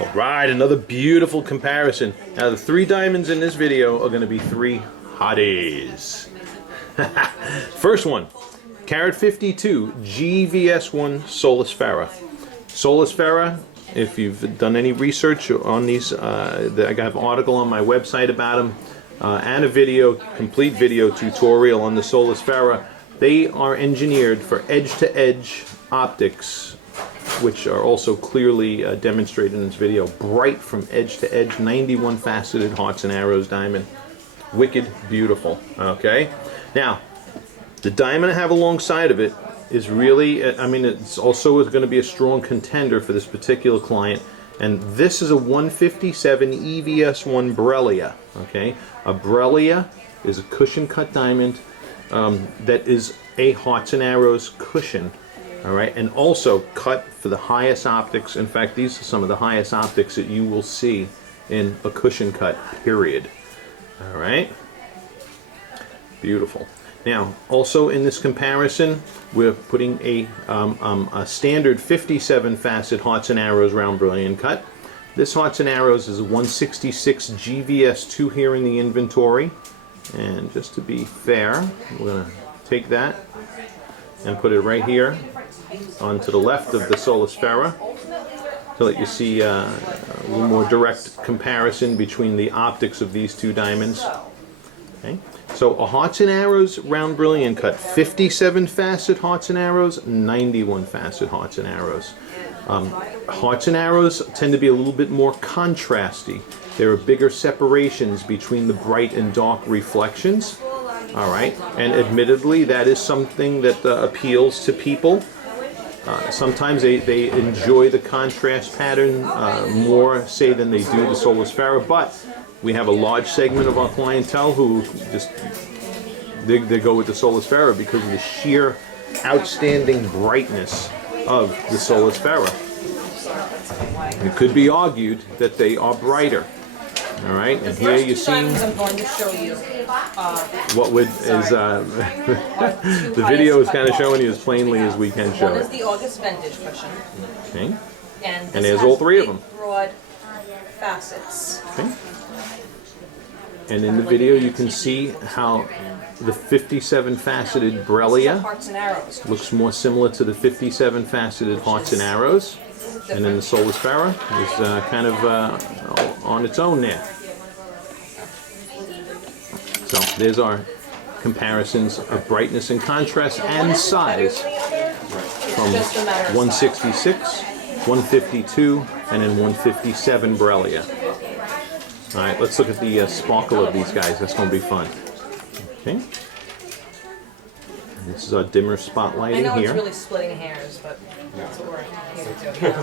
All right, another beautiful comparison. Now the 3 diamonds in this video are going to be 3 hotties. First one, carat 52 GVS1 Solasfera. Solasfera, if you've done any research on these, I have an article on my website about them and a video, complete video tutorial on the Solasfera. They are engineered for edge-to-edge optics, which are also clearly demonstrated in this video. Bright from edge to edge, 91 faceted hearts and arrows diamond. Wicked beautiful, okay? Now, the diamond I have alongside of it is really, I mean, it's also going to be a strong contender for this particular client. And this is a 157 EVS1 Brellia, okay? A Brellia is a cushion cut diamond that is a hearts and arrows cushion. All right, and also cut for the highest optics. In fact, these are some of the highest optics that you will see in a cushion cut, period. All right, beautiful. Now, also in this comparison, we're putting a standard 57 facet hearts and arrows round brilliant cut. This hearts and arrows is a 166 GVS2 here in the inventory. And just to be fair, we're going to take that and put it right here onto the left of the Solasfera to let you see a little more direct comparison between the optics of these 2 diamonds. Okay. So a hearts and arrows round brilliant cut, 57 facet hearts and arrows, 91 facet hearts and arrows. Hearts and arrows tend to be a little bit more contrasty. There are bigger separations between the bright and dark reflections. All right, and admittedly, that is something that appeals to people. Sometimes they enjoy the contrast pattern more, say, than they do the Solasfera, but we have a large segment of our clientele who just, they go with the Solasfera because of the sheer outstanding brightness of the Solasfera. It could be argued that they are brighter. All right, and here you see I'm going to show you what would is the video is kind of showing you as plainly as we can show One is it. the August vintage cushion, Okay, and there's all 3 of them. Broad facets. Okay, and in the video you can see how the 57 faceted Brellia Hearts and arrows. looks more similar to the 57 faceted hearts and arrows, and then the Solasfera is kind of on its own there. So there's our comparisons of brightness and contrast and size from 166, 152, and then 157 Brellia. All right, let's look at the sparkle of these guys. That's going to be fun. Okay. And this is our dimmer spotlighting I know here. it's really splitting hairs, but that's what we're here to do.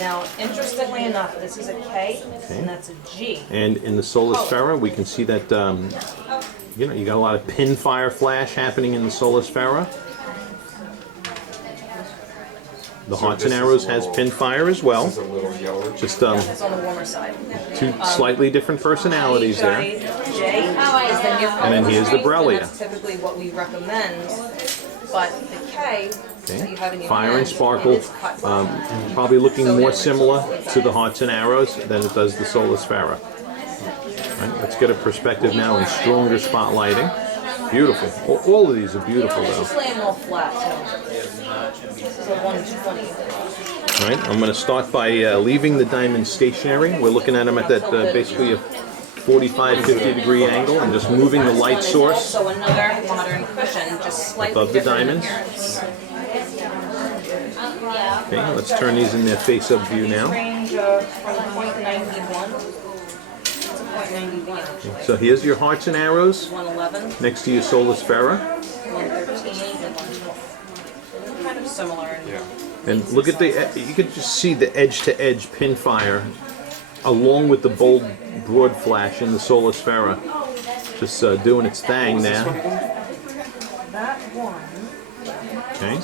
Now, interestingly enough, this is a K, and that's a G. And in the Solasfera, we can see that you know, you got a lot of pin fire flash happening in the Solasfera. The hearts and arrows has pin fire as well. Just It's on the warmer side. 2 slightly different personalities there. J is the new And then here's the Brellia. That's typically what we recommend, but the K that you have in your Fire and hand sparkle, is cut. probably looking more similar to the hearts and arrows than it does the Solasfera. Right, let's get a perspective now in stronger spotlighting. Beautiful. All of these are beautiful It's though. just laying more flat, too. This is a 120. All right, I'm going to start by leaving the diamond stationary. We're looking at them at that basically a 45, 50 degree angle and just moving the light source So another modern cushion, just slightly above the different in diamonds. appearance. Okay, let's turn these in their face-up view now. Range from .91 to .91. So here's your hearts and arrows 111, next to your Solasfera. 113, and 112. Kind of similar. And look at the, you can just see the edge-to-edge pin fire along with the bold broad flash in the Solasfera. Just doing its thing there. That one. Okay.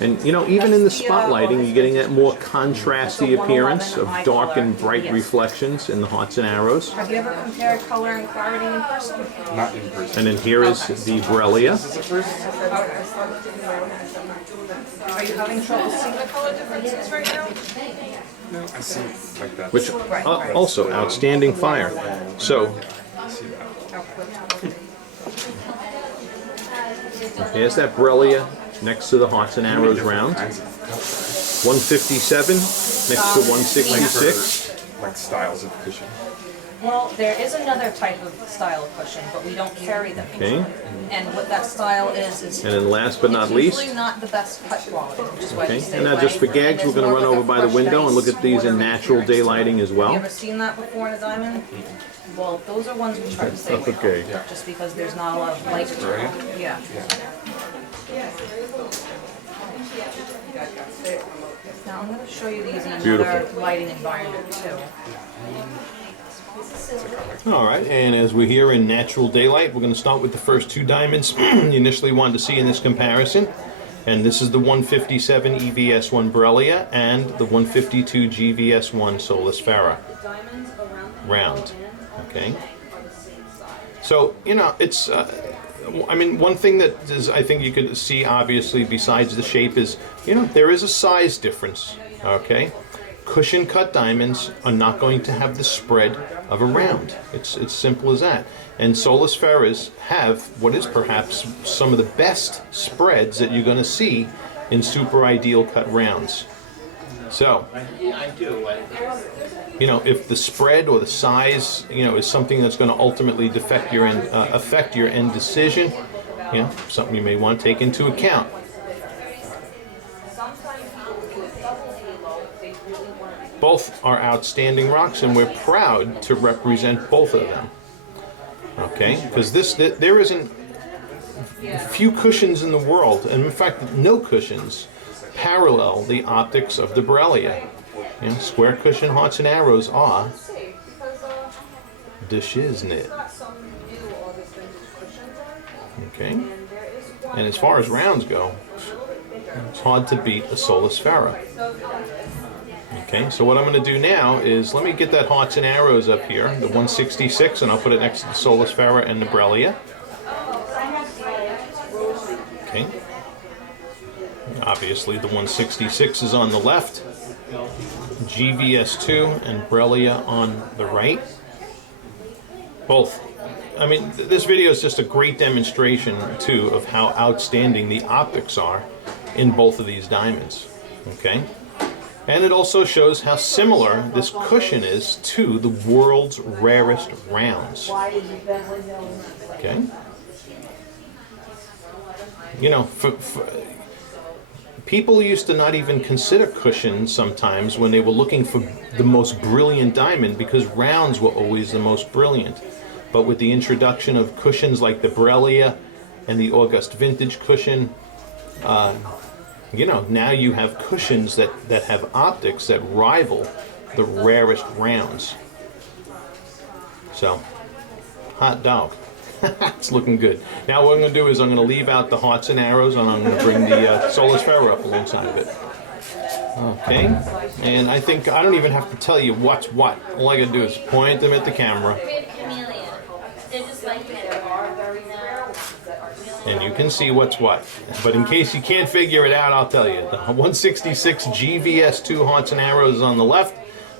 And you know, even in the spotlighting, you're getting that more contrasty appearance of dark and bright reflections in the hearts and arrows. Have you ever compared color and clarity in person? Not in person. And then here is the Brellia. Are you having trouble seeing the color differences right now? No, I see like that. which Right. also outstanding fire. So I see that. here's that Brellia next to the Hearts and Arrows round. Kinds of cups. 157 next to 166. Like styles of cushion. Well, there is another type of style of cushion, but we don't carry them. Okay. And what that style is And then last but not it's least, usually not the best cut quality, which is why we okay, stay and now away. just for gags, And we're going to there's run more over like by a the window and look at these in water natural appearance to it. daylighting as You well. ever seen that before in a diamond? Well, those are ones we try to stay away from. Okay. Yeah. Just because there's not a lot of light. Right? Yeah. Now I'm going to show you these in another Beautiful. lighting environment too. All right, and as we're here in natural daylight, we're going to start with the first two diamonds you initially wanted to see in this comparison. And this is the 157 EVS1 Brellia and the 152 GVS1 Solasfera round. Okay. So, you know, it's, I mean, one thing that is, I think you could see obviously besides the shape is, you know, there is a size difference. Okay. Cushion cut diamonds are not going to have the spread of a round. It's simple as that. And Solasferas have what is perhaps some of the best spreads that you're going to see in super ideal cut rounds. So, you know, if the spread or the size, you know, is something that's going to ultimately affect your end decision, you know, something you may want to take into account. Both are outstanding rocks, and we're proud to represent both of them. Okay, because there isn't few cushions in the world, and in fact, no cushions parallel the optics of the Brellia. You know, square cushion Hearts and Arrows are the shiznit. Okay, and as far as rounds go, it's hard to beat a Solasfera. Okay, so what I'm going to do now is let me get that Hearts and Arrows up here, the 166, and I'll put it next to the Solasfera and the Brellia. Okay. Obviously, the 166 is on the left, GVS2 and Brellia on the right. Both. I mean, this video is just a great demonstration, too, of how outstanding the optics are in both of these diamonds. Okay. And it also shows how similar this cushion is to the world's rarest rounds. Okay? You know, people used to not even consider cushions sometimes when they were looking for the most brilliant diamond because rounds were always the most brilliant. But with the introduction of cushions like the Brellia and the August Vintage cushion, you know, now you have cushions that have optics that rival the rarest rounds. So, hot dog. It's looking good. Now what I'm going to do is I'm going to leave out the Hearts and Arrows and I'm going to bring the Solasfera up alongside of it. Okay, and I think I don't even have to tell you what's what. All I got to do is point them at the camera. They're just like And you can see what's what. But in case you can't figure it out, I'll tell you. The 166 GVS2 Hearts and Arrows is on the left,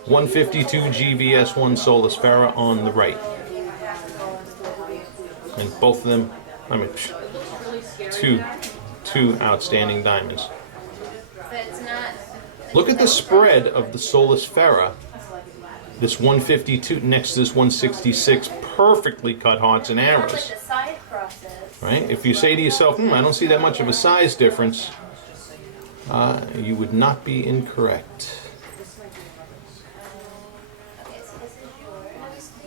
152 GVS1 Solasfera on the right. And both of them, I mean, two outstanding diamonds. Look at the spread of the Solasfera. This 152 next to this 166 perfectly cut Hearts and Arrows. Right? If you say to yourself, I don't see that much of a size difference, you would not be incorrect.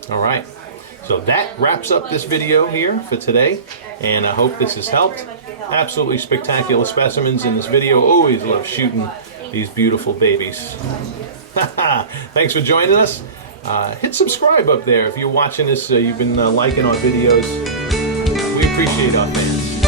All right. So that wraps up this video here for today, and I hope this has helped. Absolutely spectacular specimens in this video. Always love shooting these beautiful babies. Thanks for joining us. Hit subscribe up there if you're watching this. You've been liking our videos. We appreciate our fans.